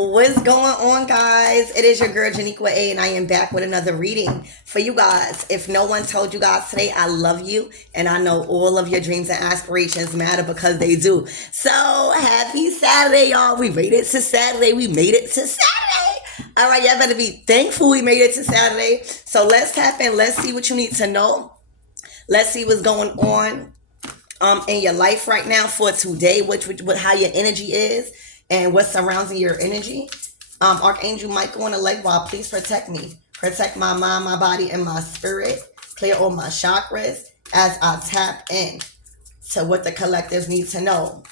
What's going on, guys? It is your girl Janiqua A, and I am back with another reading for you guys. If no one told you guys today, I love you, and I know all of your dreams and aspirations matter because they do. So happy Saturday, y'all! We made it to Saturday. All right, y'all better be thankful we made it to Saturday. So let's tap in. Let's see what you need to know. Let's see what's going on in your life right now for today. How your energy is. And what surrounds your energy. Archangel Michael on the leg wall, please protect me. Protect my mind, my body, and my spirit. Clear all my chakras as I tap in to what the collective needs to know.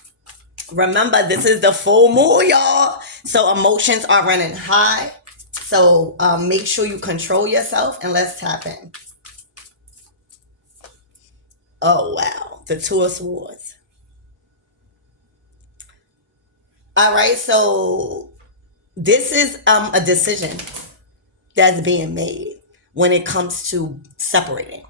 Remember, this is the full moon, y'all. So emotions are running high. So make sure you control yourself, and let's tap in. Oh, wow. The Two of Swords. All right, so this is a decision that's being made when it comes to separating.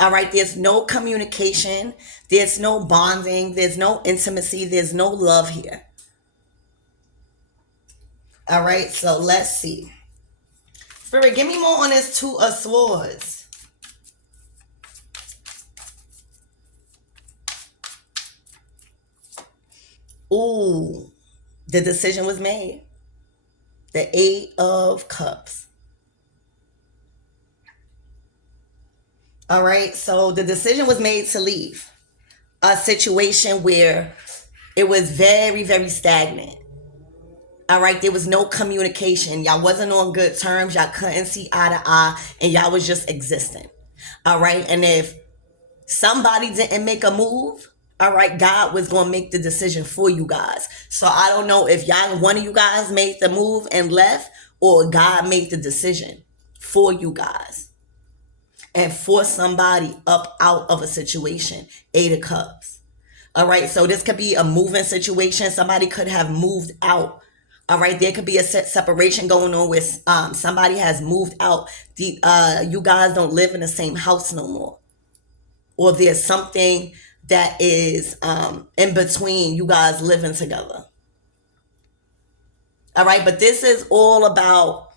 All right, there's no communication, there's no bonding, there's no intimacy, there's no love here. All right, so let's see. Spirit, give me more on this Two of Swords. Ooh, the decision was made. The Eight of Cups. All right, so the decision was made to leave a situation where it was very, very stagnant. All right, there was no communication. Y'all wasn't on good terms. Y'all couldn't see eye to eye, and y'all was just existing. All right, and if somebody didn't make a move, all right, God was going to make the decision for you guys. So I don't know if one of you guys made the move and left, or God made the decision for you guys and force somebody up out of a situation. Eight of Cups. All right, so this could be a moving situation. Somebody could have moved out. All right, there could be a separation going on with somebody has moved out. You guys don't live in the same house no more. Or there's something that is in between you guys living together. All right, but this is all about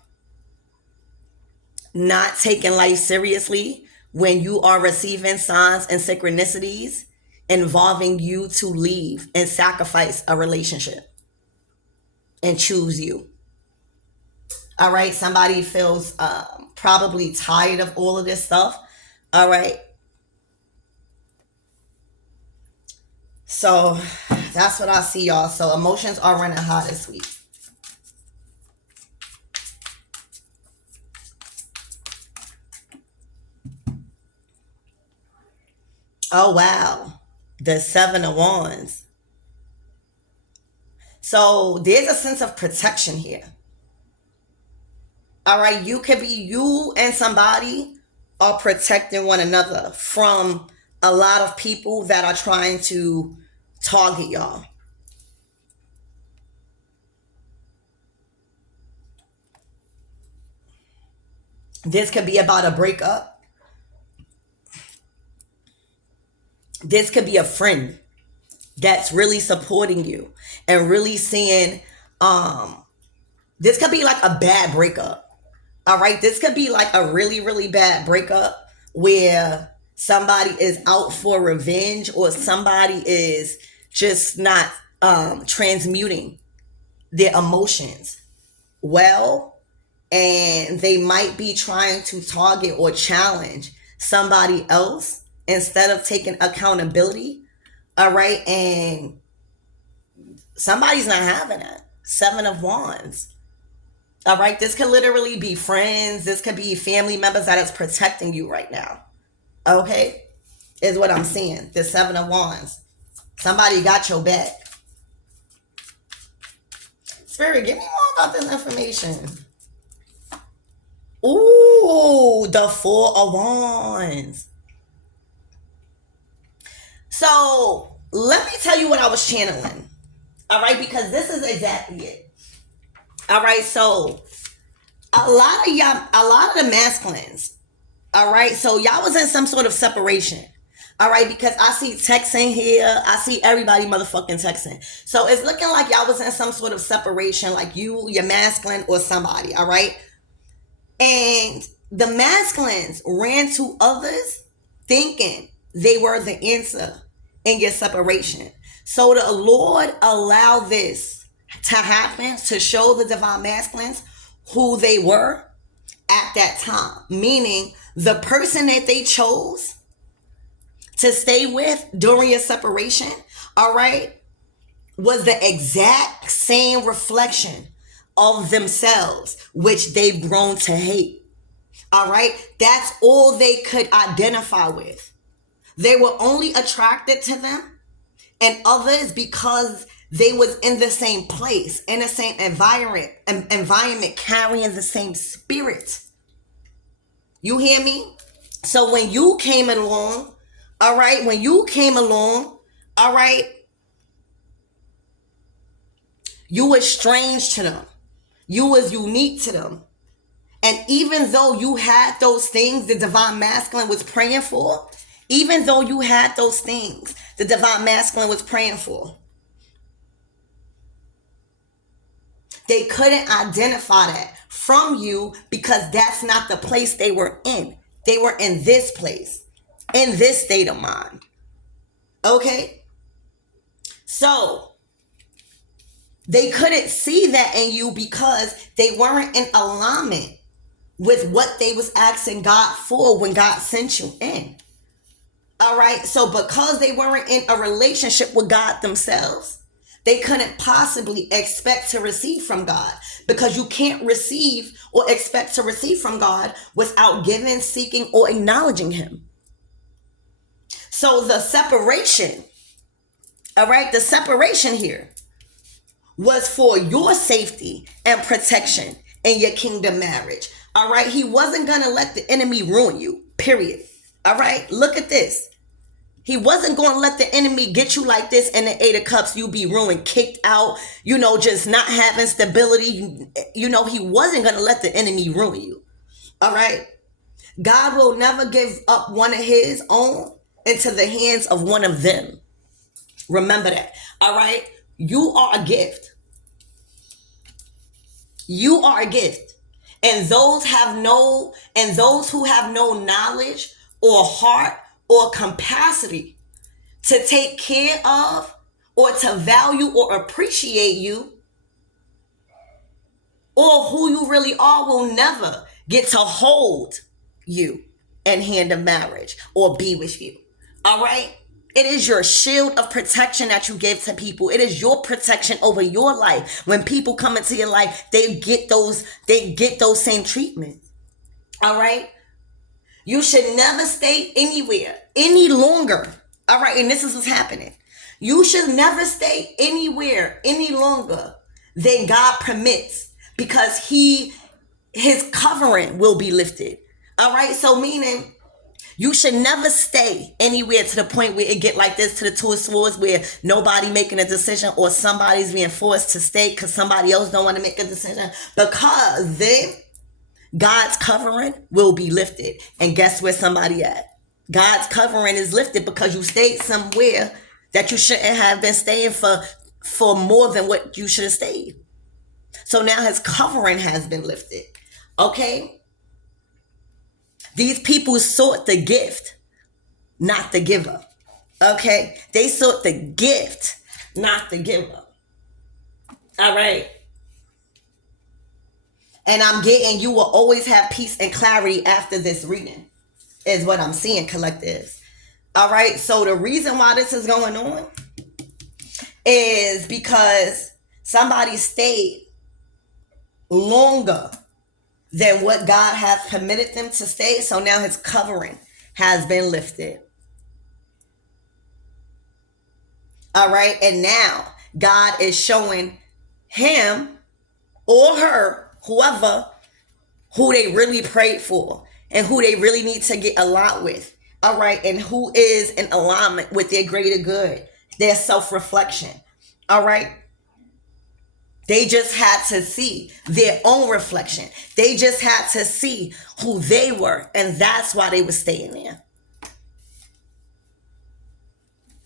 not taking life seriously when you are receiving signs and synchronicities involving you to leave and sacrifice a relationship and choose you. All right, somebody feels probably tired of all of this stuff. All right. So that's what I see, y'all. So emotions are running high this week. Oh, wow. The Seven of Wands. So there's a sense of protection here. All right, you and somebody are protecting one another from a lot of people that are trying to target y'all. This could be about a breakup. This could be a friend that's really supporting you and really seeing this could be like a bad breakup. All right, this could be like a really, really bad breakup where somebody is out for revenge, or somebody is just not transmuting their emotions well, and they might be trying to target or challenge somebody else instead of taking accountability. All right, and somebody's not having it. Seven of Wands. All right, this could literally be friends. This could be family members that is protecting you right now. Okay, is what I'm seeing. The Seven of Wands. Somebody got your back. Spirit, give me more about this information. Ooh, the Four of Wands. So let me tell you what I was channeling. All right, because this is exactly it. All right, so a lot of the masculines. All right, so y'all was in some sort of separation. All right, because I see texting here. I see everybody motherfucking texting. So it's looking like y'all was in some sort of separation, like your masculine or somebody, all right? And the masculines ran to others thinking they were the answer in your separation. So the Lord allowed this to happen to show the divine masculines who they were at that time. Meaning the person that they chose to stay with during your separation, all right, was the exact same reflection of themselves, which they've grown to hate. All right, that's all they could identify with. They were only attracted to them and others because they was in the same place, in the same environment, carrying the same spirit. You hear me? So when you came along, all right, all right, you was strange to them. You was unique to them. And even though you had those things the divine masculine was praying for, even though you had those things the divine masculine was praying for, they couldn't identify that from you because that's not the place they were in. They were in this place, in this state of mind. Okay? So, they couldn't see that in you because they weren't in alignment with what they was asking God for when God sent you in. All right? So, because they weren't in a relationship with God themselves, they couldn't possibly expect to receive from God, because you can't receive or expect to receive from God without giving, seeking, or acknowledging Him. So the separation, all right, the separation here was for your safety and protection in your kingdom marriage. All right, He wasn't going to let the enemy ruin you, period. All right, look at this. He wasn't going to let the enemy get you like this in the Eight of Cups. You be ruined, kicked out, just not having stability. He wasn't going to let the enemy ruin you. All right. God will never give up one of His own into the hands of one of them. Remember that. All right. You are a gift. You are a gift. And those who have no knowledge or heart or capacity to take care of or to value or appreciate you or who you really are will never get to hold you in hand of marriage or be with you. All right? It is your shield of protection that you give to people. It is your protection over your life. When people come into your life, they get those same treatments. All right? You should never stay anywhere any longer. All right, and this is what's happening. You should never stay anywhere any longer than God permits, because His covering will be lifted. All right, so meaning you should never stay anywhere to the point where it get like this, to the Two of Swords, where nobody making a decision or somebody's being forced to stay because somebody else don't want to make a decision, because then God's covering will be lifted. And guess where somebody at? God's covering is lifted because you stayed somewhere that you shouldn't have been staying for more than what you should have stayed. So now His covering has been lifted. Okay? These people sought the gift, not the giver. Okay? They sought the gift, not the giver. All right? And I'm getting you will always have peace and clarity after this reading, is what I'm seeing, collectives. All right, so the reason why this is going on is because somebody stayed longer than what God has permitted them to stay. So now His covering has been lifted. All right, and now God is showing him or her, whoever, who they really prayed for and who they really need to get aligned with. All right. And who is in alignment with their greater good, their self-reflection. All right. They just had to see their own reflection. They just had to see who they were. And that's why they were staying there.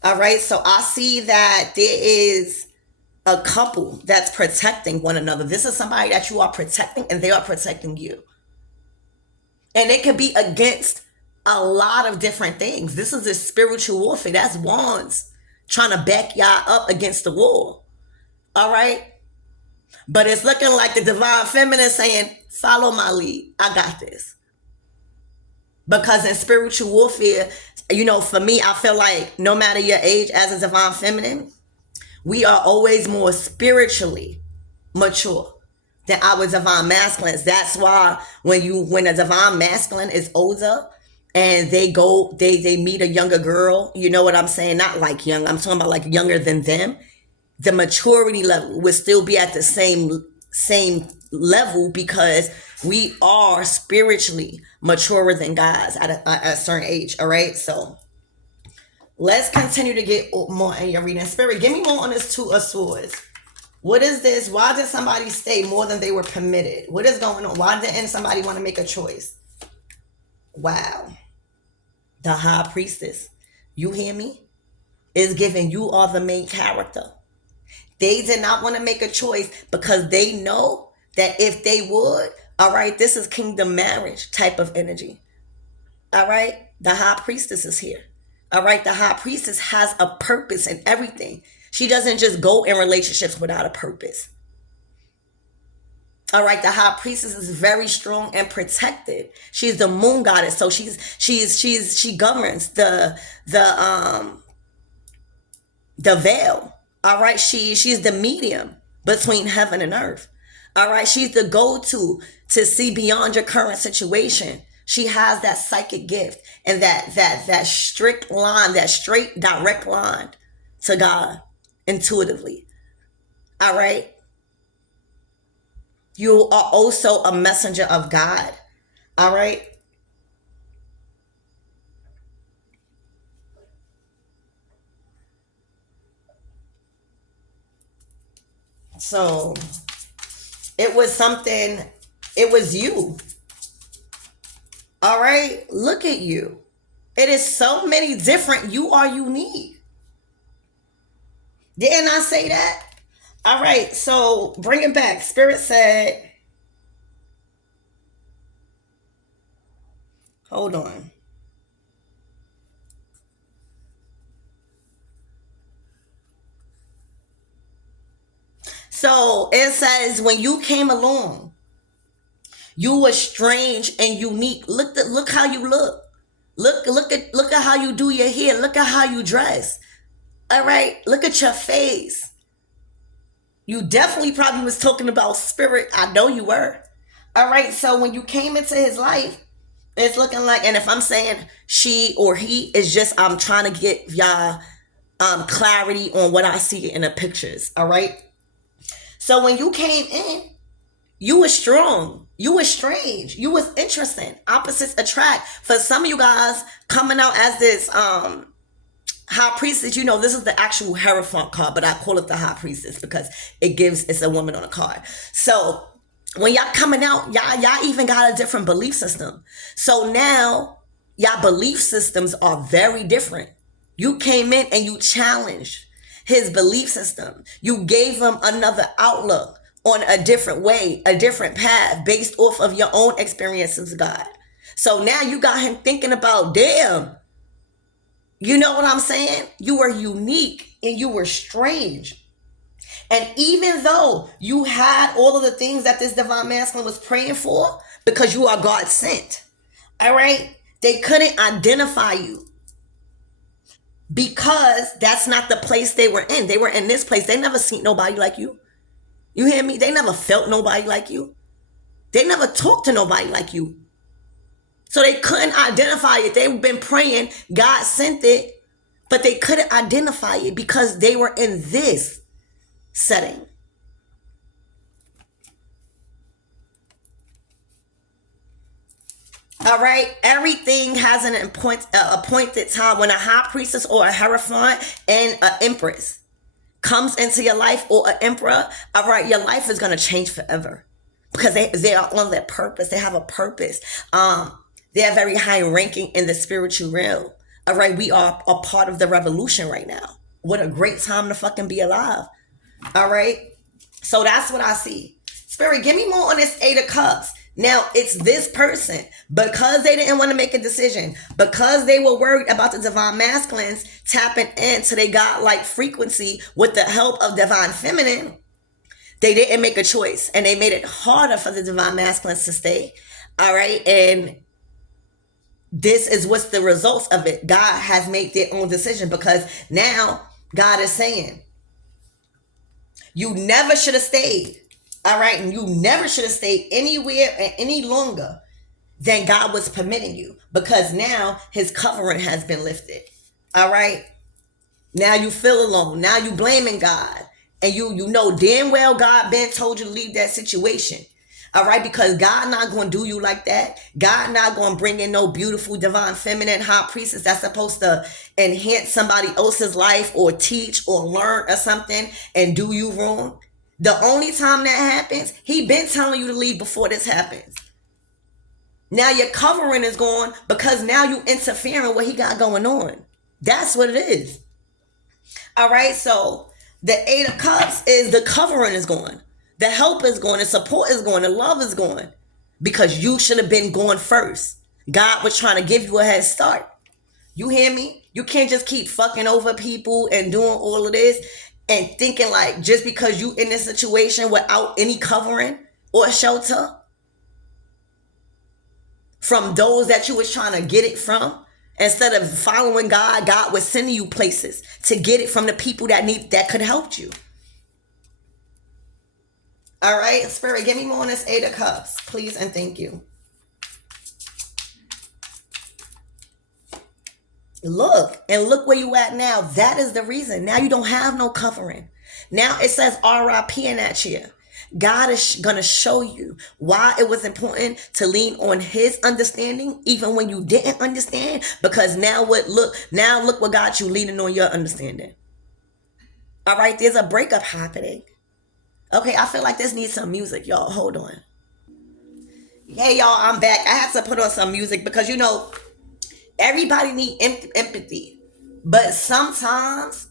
All right. So I see that there is a couple that's protecting one another. This is somebody that you are protecting and they are protecting you. And it can be against a lot of different things. This is a spiritual warfare. That's wands trying to back y'all up against the wall. All right. But it's looking like the divine feminine saying, follow my lead. I got this. Because in spiritual warfare, for me, I feel like no matter your age as a divine feminine, we are always more spiritually mature than our divine masculines. That's why when a divine masculine is older and they meet a younger girl, you know what I'm saying? Not like young, I'm talking about like younger than them. The maturity level would still be at the same level because we are spiritually maturer than guys at a certain age. All right, so let's continue to get more in your reading. Spirit, give me more on this Two of Swords. What is this? Why did somebody stay more than they were permitted? What is going on? Why didn't somebody want to make a choice? Wow. The High Priestess, you hear me? Is giving you are the main character. They did not want to make a choice because they know that if they would, all right, this is kingdom marriage type of energy. All right, the High Priestess is here. All right, the High Priestess has a purpose in everything. She doesn't just go in relationships without a purpose. All right, the High Priestess is very strong and protected. She's the moon goddess, so she governs the veil. All right, she's the medium between heaven and earth. All right, she's the go-to to see beyond your current situation. She has that psychic gift and that strict line, that straight direct line to God intuitively. All right. You are also a messenger of God. All right. So it was you. All right. Look at you. It is so many different. You are unique. Didn't I say that? All right. So bring it back. Spirit said, hold on. So it says, when you came along, you were strange and unique. Look how you look. Look at how you do your hair. Look at how you dress. All right. Look at your face. You definitely probably was talking about spirit. I know you were. All right. So when you came into his life, it's looking like, and if I'm saying she or he, it's just I'm trying to get y'all clarity on what I see in the pictures. All right. So when you came in, you were strong. You were strange. You was interesting. Opposites attract. For some of you guys coming out as this High Priestess, this is the actual Hierophant card, but I call it the High Priestess because it's a woman on a card. So when y'all coming out, y'all even got a different belief system. So now y'all belief systems are very different. You came in and you challenged his belief system. You gave him another outlook on a different way, a different path based off of your own experiences, God. So now you got him thinking about, damn, you know what I'm saying? You were unique and you were strange. And even though you had all of the things that this divine masculine was praying for, because you are God sent, all right, they couldn't identify you. Because that's not the place they were in. They were in this place. They never seen nobody like you. You hear me? They never felt nobody like you. They never talked to nobody like you. So they couldn't identify it. They've been praying. God sent it. But they couldn't identify it because they were in this setting. All right, everything has an appointed time. When a High Priestess or a Hierophant and an Empress comes into your life, or an Emperor, all right, your life is going to change forever because they are on their purpose. They have a purpose. They are very high ranking in the spiritual realm. All right, we are a part of the revolution right now. What a great time to fucking be alive. All right. So that's what I see. Spirit, give me more on this Eight of Cups. Now, it's this person, because they didn't want to make a decision, because they were worried about the divine masculines tapping into their godlike frequency with the help of divine feminine, they didn't make a choice, and they made it harder for the divine masculines to stay. All right. And this is what's the results of it. God has made their own decision, because now God is saying, you never should have stayed. All right. And you never should have stayed anywhere and any longer than God was permitting you, because now his covering has been lifted. All right. Now you feel alone. Now you blaming God. And you know damn well God been told you to leave that situation. All right, because God not going to do you like that. God not going to bring in no beautiful, divine, feminine high priestess that's supposed to enhance somebody else's life or teach or learn or something and do you wrong. The only time that happens, he been telling you to leave before this happens. Now your covering is gone because now you interfering with what he got going on. That's what it is. All right, so the Eight of Cups is the covering is gone. The help is going, the support is going, the love is going, because you should have been going first. God was trying to give you a head start. You hear me? You can't just keep fucking over people and doing all of this and thinking like just because you in this situation without any covering or shelter from those that you was trying to get it from, instead of following God, God was sending you places to get it from the people that could help you. All right, Spirit, give me more on this Eight of Cups, please and thank you. Look where you at now. That is the reason. Now you don't have no covering. Now it says RIP in that chair. God is going to show you why it was important to lean on his understanding, even when you didn't understand, because now look what got you leaning on your understanding. All right, there's a breakup happening. Okay, I feel like this needs some music, y'all. Hold on. Hey, y'all, I'm back. I had to put on some music because, everybody needs empathy. But sometimes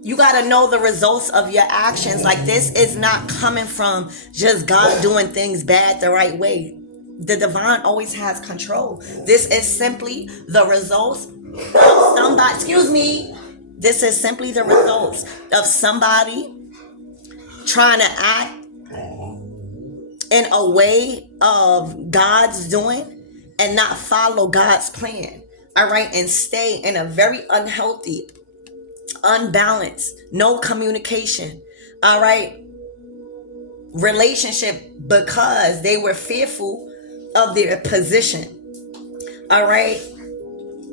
you got to know the results of your actions. Like, this is not coming from just God doing things bad the right way. The divine always has control. This is simply the results of somebody, this is simply the results of somebody trying to act in a way of God's doing and not follow God's plan. All right. And stay in a very unhealthy, unbalanced, no communication. All right. Relationship, because they were fearful of their position. All right.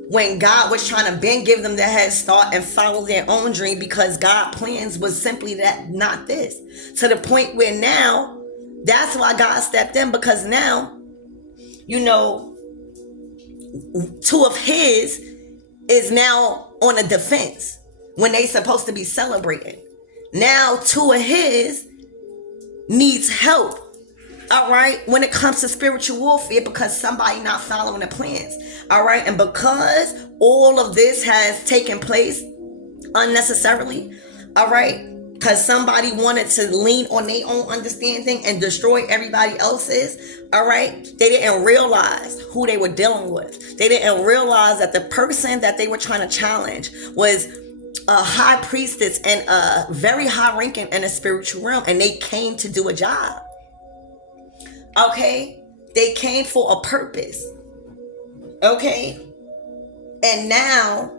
When God was trying to give them the head start and follow their own dream, because God's plans was simply that, not this. To the point where now, that's why God stepped in, because now, two of his is now on a defense when they supposed to be celebrating. Now two of his needs help. All right, when it comes to spiritual warfare, because somebody not following the plans. All right, and because all of this has taken place unnecessarily, all right, because somebody wanted to lean on their own understanding and destroy everybody else's, all right, they didn't realize who they were dealing with. They didn't realize that the person that they were trying to challenge was a high priestess and a very high ranking in a spiritual realm, and they came to do a job. Okay, they came for a purpose. Okay, and now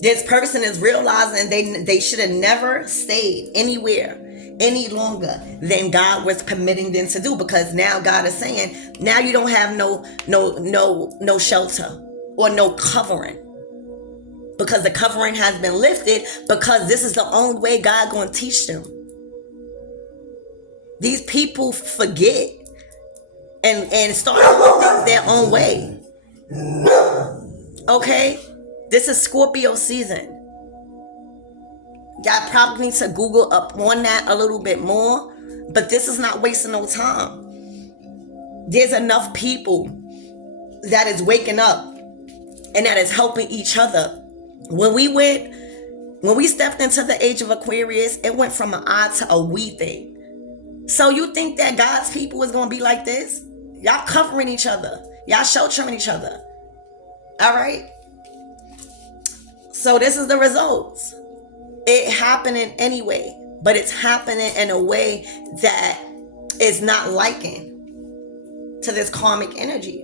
this person is realizing they should have never stayed anywhere any longer than God was permitting them to do, because now God is saying, now you don't have no shelter or no covering, because the covering has been lifted, because this is the only way God going to teach them. These people forget and start doing things their own way. Okay? This is Scorpio season. Y'all probably need to Google up on that a little bit more. But this is not wasting no time. There's enough people that is waking up and that is helping each other. When we stepped into the age of Aquarius, it went from an I to a we thing. So you think that God's people is going to be like this? Y'all covering each other. Y'all sheltering each other. All right? So this is the results. It happening anyway, but it's happening in a way that is not liking to this karmic energy.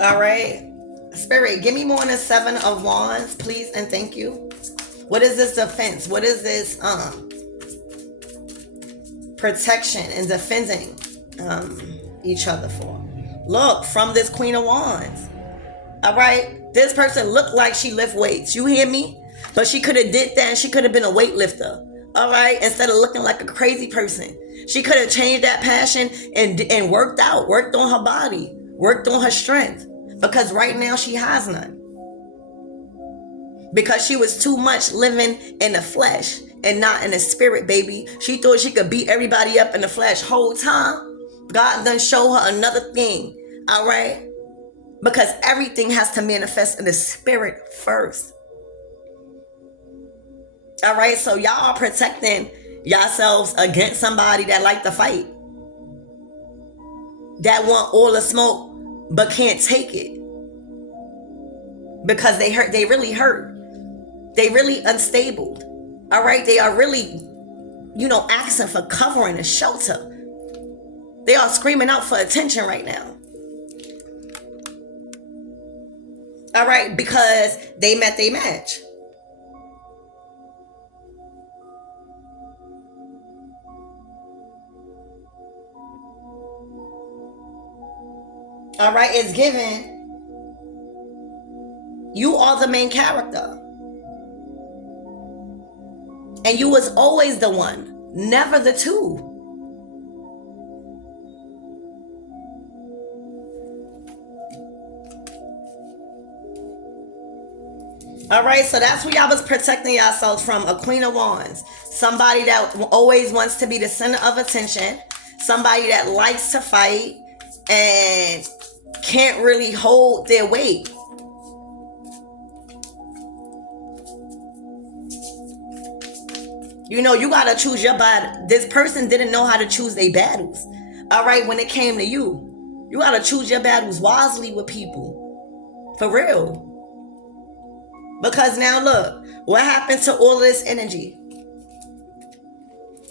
All right. Spirit, give me more than 7 of Wands, please, and thank you. What is this defense? What is this protection and defending each other for? Look, from this Queen of Wands. All right. This person looked like she lift weights. You hear me? But she could have did that and she could have been a weightlifter. All right. Instead of looking like a crazy person. She could have changed that passion and worked out, worked on her body, worked on her strength. Because right now she has none. Because she was too much living in the flesh and not in the spirit, baby. She thought she could beat everybody up in the flesh whole time. God done show her another thing. All right? Because everything has to manifest in the spirit first. All right? So y'all are protecting yourselves against somebody that like to fight. That want all the smoke but can't take it. Because they hurt. They really hurt. They really unstable. All right? They are really, asking for covering and shelter. They are screaming out for attention right now. All right? Because they met their match. All right? It's given. You are the main character. And you was always the one, never the two. All right, so that's who y'all was protecting yourselves from, a Queen of Wands. Somebody that always wants to be the center of attention. Somebody that likes to fight and can't really hold their weight. You got to choose your battle. This person didn't know how to choose their battles. All right, when it came to you. You got to choose your battles wisely with people. For real. Because now look, what happened to all of this energy?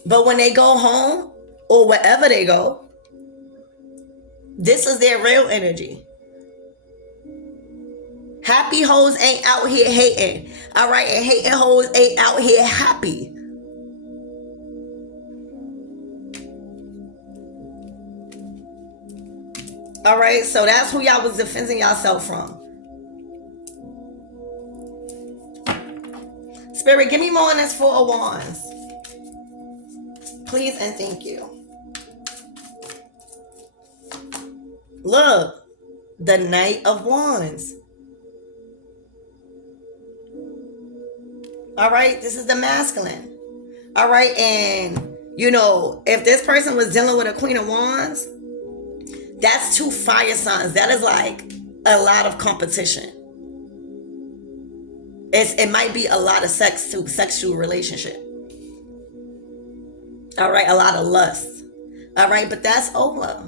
But when they go home, or wherever they go, this is their real energy. Happy hoes ain't out here hating. All right, and hating hoes ain't out here happy. All right, so that's who y'all was defending yourself from. Spirit, give me more on this 4 of Wands. Please and thank you. Look, the Knight of Wands. All right, this is the masculine. All right, and if this person was dealing with a Queen of Wands, that's 2 fire signs. That is like a lot of competition. It might be a lot of sex too, sexual relationship. All right, a lot of lust. All right, but that's over.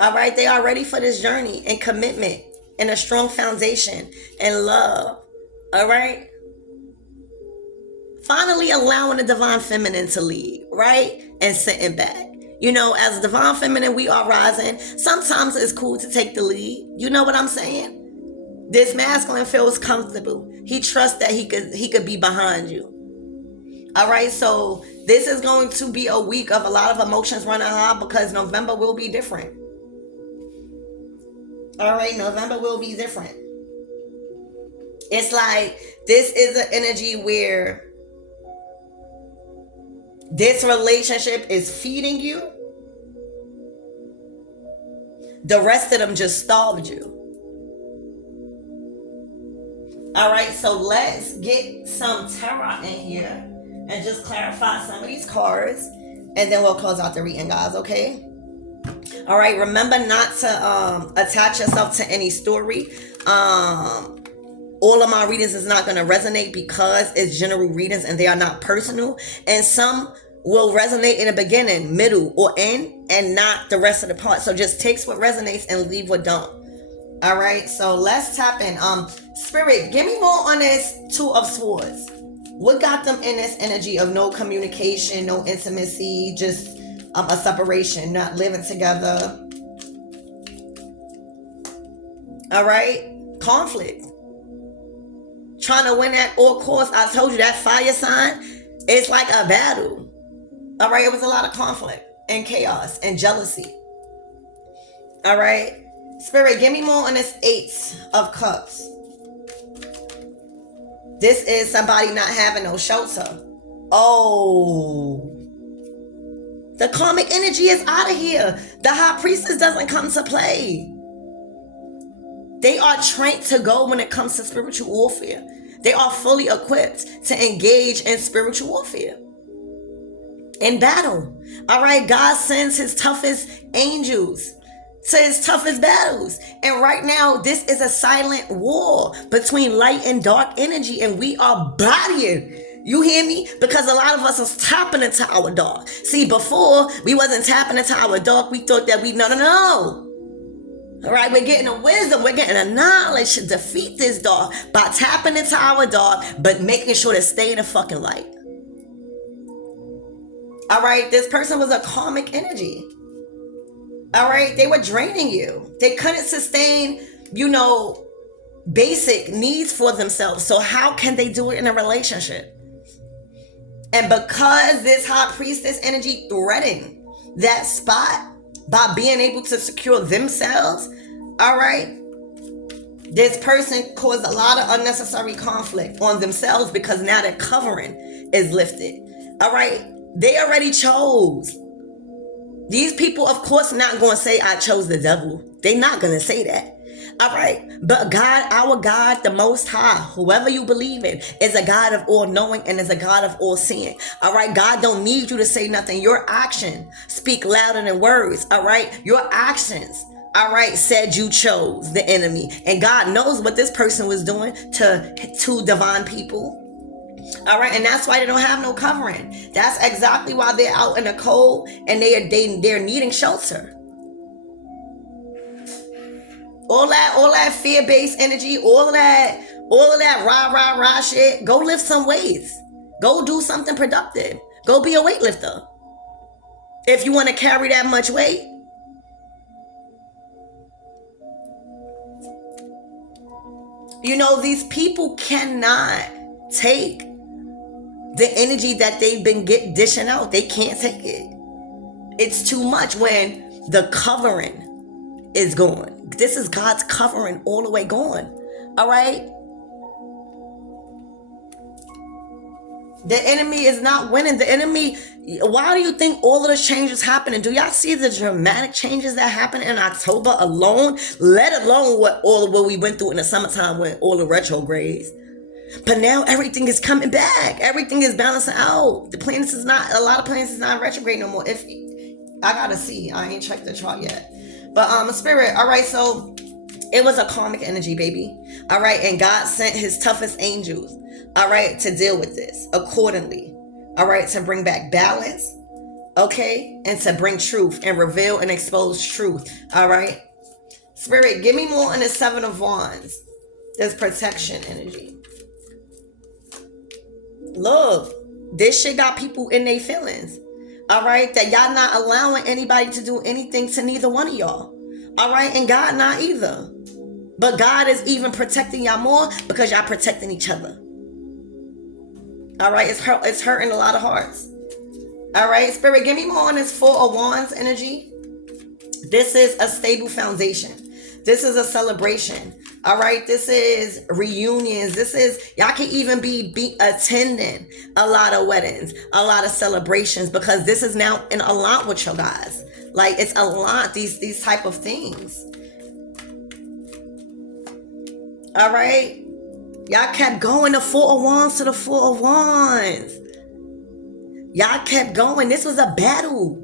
All right, they are ready for this journey and commitment and a strong foundation and love. All right. Finally allowing the divine feminine to lead, right? And sitting back. As divine feminine, we are rising. Sometimes it's cool to take the lead. You know what I'm saying? This masculine feels comfortable. He trusts that he could be behind you. All right, so this is going to be a week of a lot of emotions running high because November will be different. All right, November will be different. It's like this is an energy where this relationship is feeding you. The rest of them just starved you. All right, so let's get some tarot in here and just clarify some of these cards. And then we'll close out the reading, guys, okay? All right, remember not to attach yourself to any story. All of my readings is not going to resonate because it's general readings and they are not personal. And some will resonate in the beginning, middle, or end, and not the rest of the part. So just take what resonates and leave what don't. All right, so let's tap in. Spirit, give me more on this Two of Swords. What got them in this energy of no communication, no intimacy, just a separation, not living together? All right, conflict. Trying to win at all costs. I told you that fire sign, it's like a battle. All right, it was a lot of conflict and chaos and jealousy. All right, Spirit, give me more on this Eight of Cups. This is somebody not having no shelter. Oh, the karmic energy is out of here. The High Priestess doesn't come to play. They are trained to go when it comes to spiritual warfare. They are fully equipped to engage in spiritual warfare. In battle. All right, God sends his toughest angels to his toughest battles. And right now, this is a silent war between light and dark energy, and we are bodying. You hear me? Because a lot of us is tapping into our dark. See, before, we wasn't tapping into our dark. We thought that no. All right, we're getting a wisdom, we're getting a knowledge to defeat this dark by tapping into our dark, but making sure to stay in the fucking light. All right, this person was a karmic energy. All right, they were draining you. They couldn't sustain, basic needs for themselves. So how can they do it in a relationship? And because this High Priestess energy threatened that spot, by being able to secure themselves, all right, this person caused a lot of unnecessary conflict on themselves because now their covering is lifted. All right, they already chose. These people, of course, not going to say, I chose the devil. They're not going to say that. All right, but God, our God, the Most High, whoever you believe in, is a God of all knowing and is a God of all seeing. All right, God don't need you to say nothing. Your action speak louder than words. All right, your actions, all right, said you chose the enemy, and God knows what this person was doing to divine people. All right, and that's why they don't have no covering. That's exactly why they're out in the cold and they're needing shelter. All that fear-based energy, all of that rah shit, go lift some weights. Go do something productive. Go be a weightlifter. If you want to carry that much weight. These people cannot take the energy that they've been dishing out. They can't take it. It's too much when the covering is gone. This is God's covering all the way gone. All right? The enemy is not winning. The enemy, why do you think all of the changes happening? Do y'all see the dramatic changes that happened in October alone? Let alone what we went through in the summertime with all the retrogrades. But now everything is coming back. Everything is balancing out. A lot of planets is not retrograde no more. If I gotta see. I ain't checked the chart yet. But Spirit, all right, so it was a karmic energy, baby. All right, and God sent his toughest angels, all right, to deal with this accordingly. All right, to bring back balance, okay, and to bring truth and reveal and expose truth. All right. Spirit, give me more on the Seven of Wands. There's protection energy. Look, this shit got people in their feelings. All right, that y'all not allowing anybody to do anything to neither one of y'all. All right, and God not either. But God is even protecting y'all more because y'all protecting each other. All right, it's hurting a lot of hearts. All right, Spirit, give me more on this Four of Wands energy. This is a stable foundation. This is a celebration. All right, this is reunions. This is, y'all can even be attending a lot of weddings, a lot of celebrations, because this is now in a lot with your guys. Like, it's a lot, these type of things. All right, y'all kept going, the Four of Wands to the Four of Wands. Y'all kept going. This was a battle.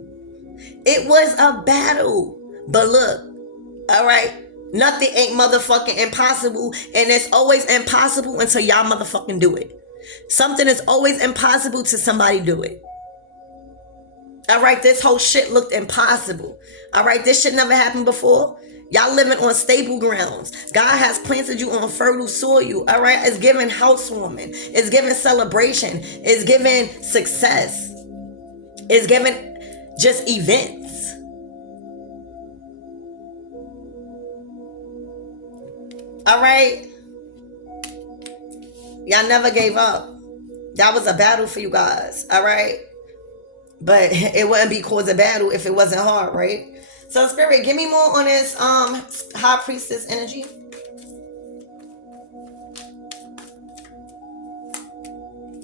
It was a battle. But look, all right, nothing ain't motherfucking impossible, and it's always impossible until y'all motherfucking do it. Something is always impossible till somebody do it. All right, this whole shit looked impossible. All right, this shit never happened before. Y'all living on stable grounds. God has planted you on fertile soil. All right, it's giving housewarming. It's giving celebration. It's giving success. It's giving just events. All right, y'all never gave up. That was a battle for you guys. All right. But it wouldn't be cause a battle if it wasn't hard, right? So Spirit, give me more on this High Priestess energy.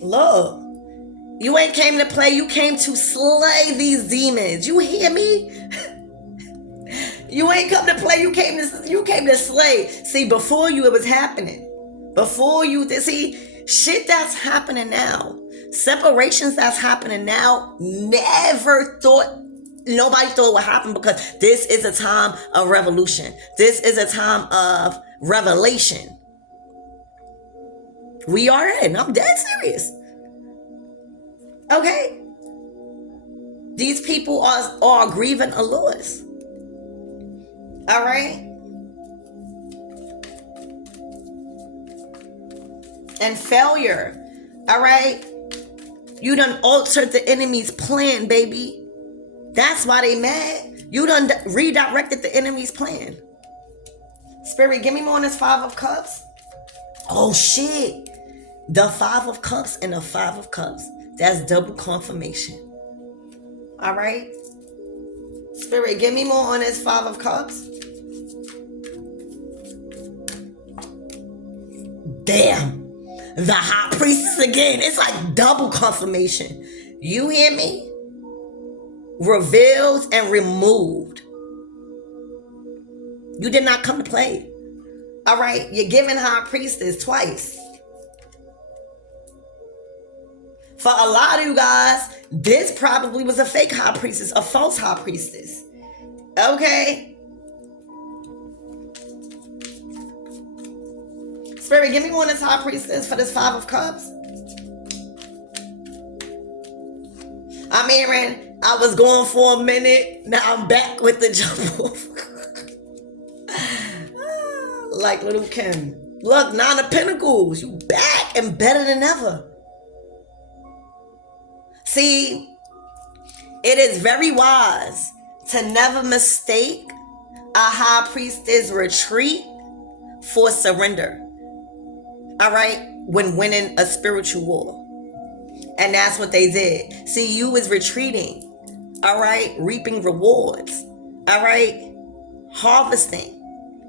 Look, you ain't came to play, you came to slay these demons. You hear me? You ain't come to play, you came to slay. See, before you it was happening. Before you see shit that's happening now. Separations that's happening now, nobody thought would happen, because this is a time of revolution. This is a time of revelation. We are in. I'm dead serious. Okay? These people are grieving a loss. All right? And failure. All right? You done altered the enemy's plan, baby. That's why they mad. You done redirected the enemy's plan. Spirit, give me more on this Five of Cups. Oh, shit. The Five of Cups and the Five of Cups. That's double confirmation. All right? Spirit, give me more on this Five of Cups. Damn. The High Priestess again. It's like double confirmation. You hear me? Revealed and removed. You did not come to play. All right? You're giving High Priestess twice. For a lot of you guys, this probably was a fake High Priestess, a false High Priestess. Okay? Spirit, give me one of this High Priestess for this Five of Cups. I'm hearing I was going for a minute. Now I'm back with the jump. Like little Kim. Look, Nine of Pentacles. You back and better than ever. See, it is very wise to never mistake a High Priestess retreat for surrender. All right, when winning a spiritual war. And that's what they did. See, you was retreating. All right, reaping rewards. All right, harvesting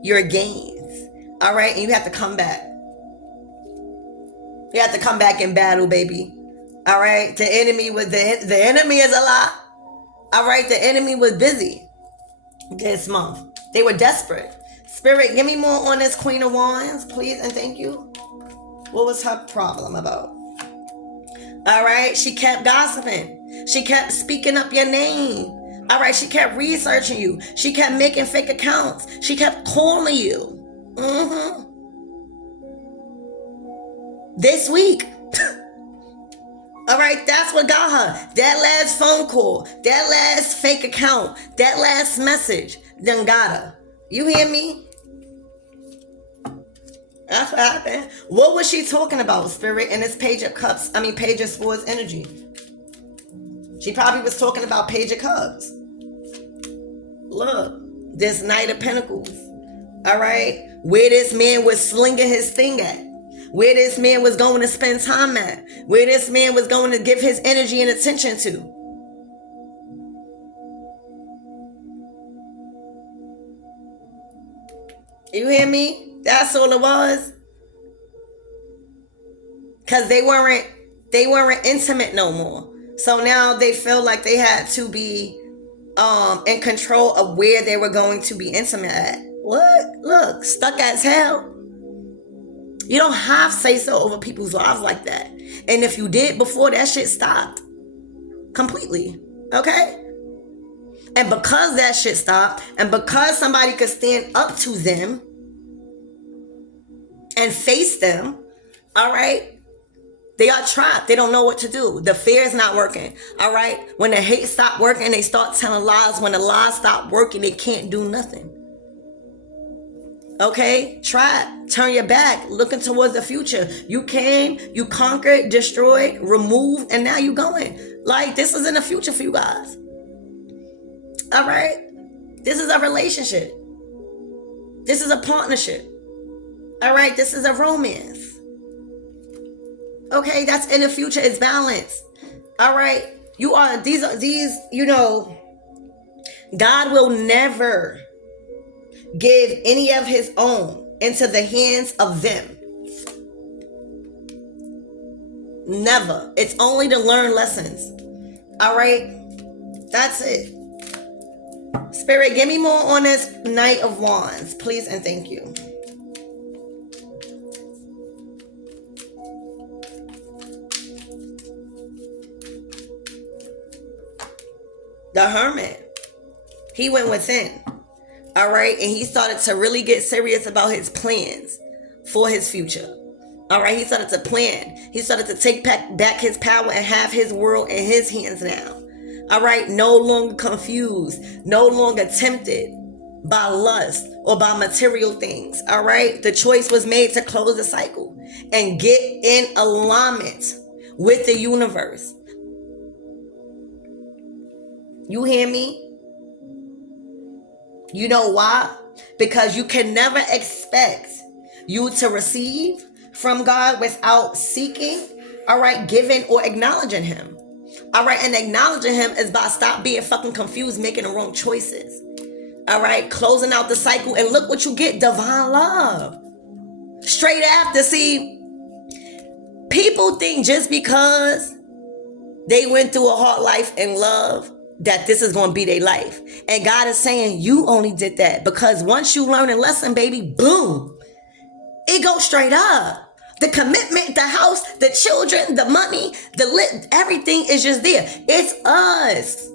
your gains. All right, and you have to come back. You have to come back in battle, baby. All right, the enemy is a lie. All right, the enemy was busy this month. They were desperate. Spirit, give me more on this Queen of Wands, please, and thank you. What was her problem about? All right, she kept gossiping. She kept speaking up your name. All right, she kept researching you. She kept making fake accounts. She kept calling you. This week. All right, that's what got her. That last phone call, that last fake account, that last message, done got her. You hear me? That's what happened. What was she talking about, Spirit, in this Page of Cups? Page of Swords energy. She probably was talking about Page of Cups. Look, this Knight of Pentacles. All right, where this man was slinging his thing at. Where this man was going to spend time at. Where this man was going to give his energy and attention to. You hear me? That's all it was. Because they weren't intimate no more. So now they feel like they had to be in control of where they were going to be intimate at. What? Look, stuck as hell. You don't have say-so over people's lives like that. And if you did before, that shit stopped. Completely. Okay? And because that shit stopped, and because somebody could stand up to them and face them, all right, they are trapped. They don't know what to do. The fear is not working. All right. When the hate stop working, they start telling lies. When the lies stop working, they can't do nothing. Okay. Try it. Turn your back. Looking towards the future. You came, you conquered, destroyed, removed, and now you're going. Like, this is in the future for you guys. All right. This is a relationship. This is a partnership. All right. This is a romance. Okay, that's in the future. It's balance. All right. These, you know, God will never give any of his own into the hands of them. Never. It's only to learn lessons. All right. That's it. Spirit, give me more on this Knight of Wands, please and thank you. The Hermit, he went within, all right, and he started to really get serious about his plans for his future, all right. He started to plan. He started to take back his power and have his world in his hands now, all right. No longer confused, no longer tempted by lust or by material things, all right. The choice was made to close the cycle and get in alignment with the universe. You hear me? You know why? Because you can never expect you to receive from God without seeking, all right, giving or acknowledging him. All right, and acknowledging him is by stop being fucking confused, making the wrong choices. All right, closing out the cycle, and look what you get, divine love. Straight after, see, people think just because they went through a hard life in love, that this is going to be their life. And God is saying, you only did that because once you learn a lesson, baby, boom, it goes straight up. The commitment, the house, the children, the money, everything is just there. It's us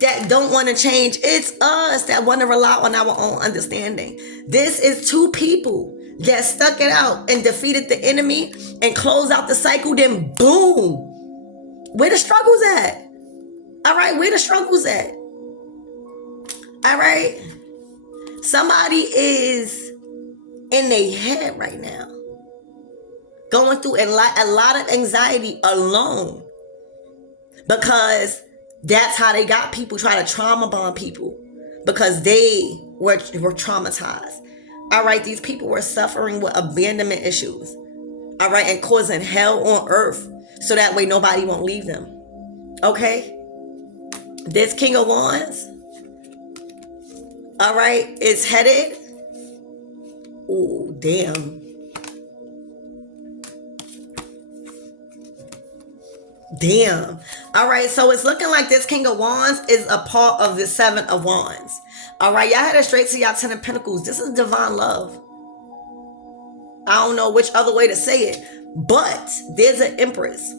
that don't want to change. It's us that want to rely on our own understanding. This is two people that stuck it out and defeated the enemy and closed out the cycle. Then boom, where the struggles at? All right, where the struggles at? All right. Somebody is in their head right now, going through a lot of anxiety alone, because that's how they got people trying to trauma bond people, because they were traumatized. All right, these people were suffering with abandonment issues. All right, and causing hell on earth so that way nobody won't leave them. Okay. This King of Wands, all right, is headed. Oh, damn. Damn. All right, so it's looking like this King of Wands is a part of the Seven of Wands. All right, y'all headed straight to y'all Ten of Pentacles. This is divine love. I don't know which other way to say it, but there's an Empress.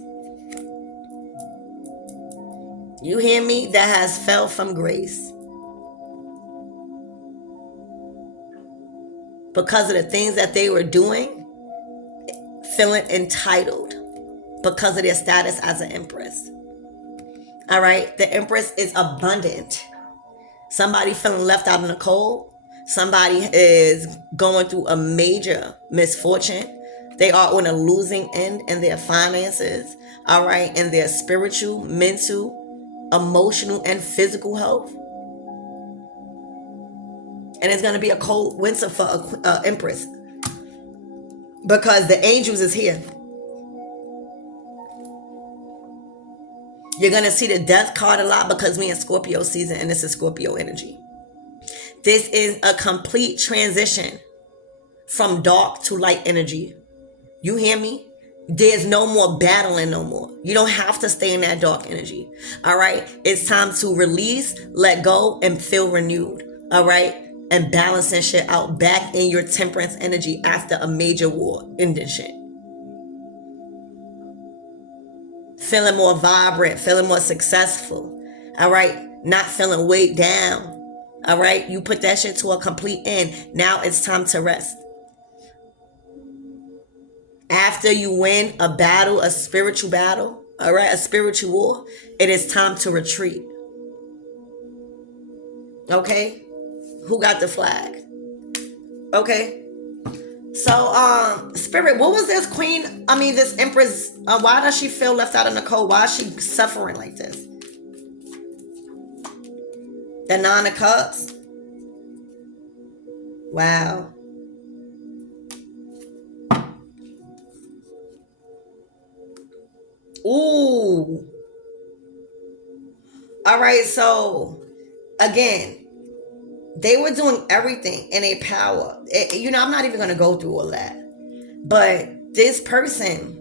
You hear me? That has fell from grace. Because of the things that they were doing, feeling entitled because of their status as an Empress. All right? The Empress is abundant. Somebody feeling left out in the cold. Somebody is going through a major misfortune. They are on a losing end in their finances. All right? In their spiritual, mental, emotional, and physical health. And it's going to be a cold winter for Empress, because the angels is here. You're going to see the death card a lot because we're in Scorpio season and this is Scorpio energy. This is a complete transition from dark to light energy. You hear me? There's no more battling no more. You don't have to stay in that dark energy. All right. It's time to release, let go, and feel renewed. All right. And balancing shit out back in your temperance energy after a major war ending shit. Feeling more vibrant, feeling more successful. All right, not feeling weighed down. All right, you put that shit to a complete end. Now it's time to rest. After you win a battle, a spiritual battle, all right, a spiritual war, it is time to retreat. Okay, who got the flag? Okay, so spirit, what was this queen? I mean, this empress. Why does she feel left out in the cold? Why is she suffering like this? The Nine of Cups. Wow. Ooh. All right, so again, they were doing everything in a power. I'm not even going to go through all that. But this person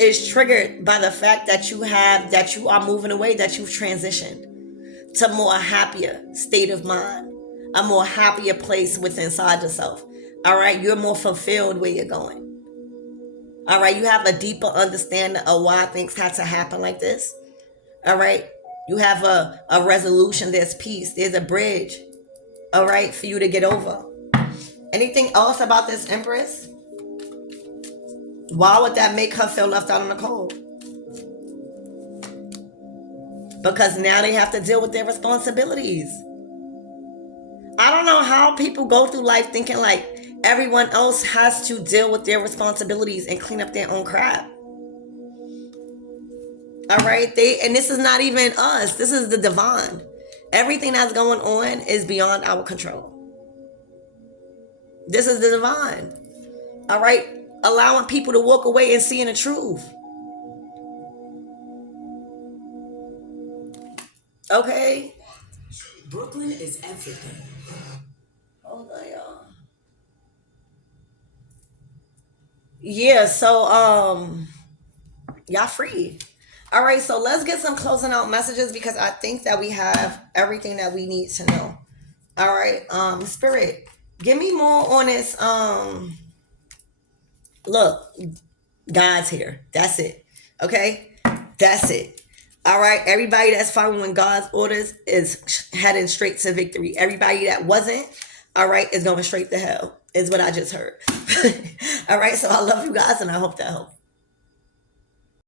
is triggered by the fact that you are moving away, that you've transitioned to more happier state of mind, a more happier place within inside yourself. All right, you're more fulfilled where you're going. All right, you have a deeper understanding of why things had to happen like this. All right, you have a resolution. There's peace. There's a bridge. All right, for you to get over. Anything else about this Empress? Why would that make her feel left out in the cold? Because now they have to deal with their responsibilities. I don't know how people go through life thinking like everyone else has to deal with their responsibilities and clean up their own crap. All right, and this is not even us. This is the divine. Everything that's going on is beyond our control. This is the divine. All right, allowing people to walk away and seeing the truth. Okay. Brooklyn is everything. Hold on, y'all. Yeah, so y'all free. All right, so let's get some closing out messages because I think that we have everything that we need to know. All right, Spirit, give me more on this. Look, God's here. That's it. Okay, that's it. All right, everybody that's following God's orders is heading straight to victory. Everybody that wasn't, all right, is going straight to hell. Is what I just heard. All right, so I love you guys, and I hope that helped.